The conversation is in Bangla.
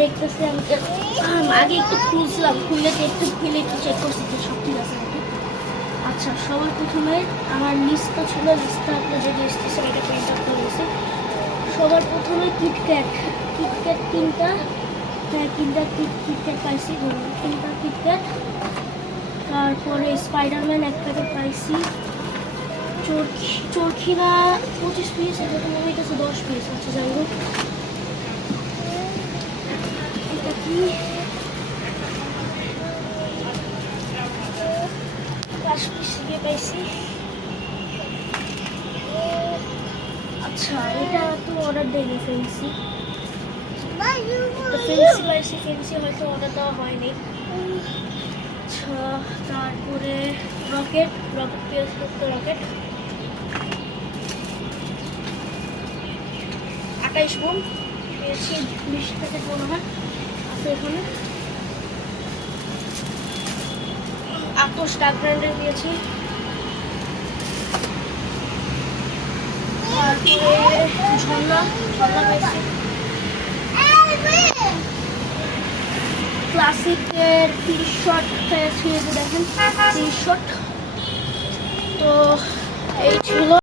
দেখতেছি আম, আগে একটু খুলছিলাম খুললে তো একটু খুলে একটু চেক করছি যে সব ঠিক আছে নাকি? আচ্ছা সবার প্রথমে আমার লিস্টটা ছিল লিস্টটা আপনি যে লিস্টটা এটা প্রিন্ট আউট করে সবার প্রথমে কিটক্যাট কিটক্যাট তিনটা হ্যাঁ তিনটা কিট কিটক্যাট পাইছি তিনটা কিটক্যাট তারপরে স্পাইডারম্যান এক প্যাকেট পাইছি। চরখি চরখিরা পঁচিশ পিস তো মনে হইতেছে দশ পিস আচ্ছা যাই হোক। এটা কি দশ পাইছি আচ্ছা এটা তো অর্ডার দেয়নি ফেন্সি ফেন্সি পাইছি ফেন্সি হয়তো অর্ডার দেওয়া হয়নি। আচ্ছা তারপরে রকেট রকেট করতে রকেট। আঠাইশ বোম পেয়েছি বিশ মনে হয় আছে এখানে। আতস ডাক ব্র্যান্ডের দিয়েছি। ক্লাসিকের শট পেয়েছি দেখেন এই ছিল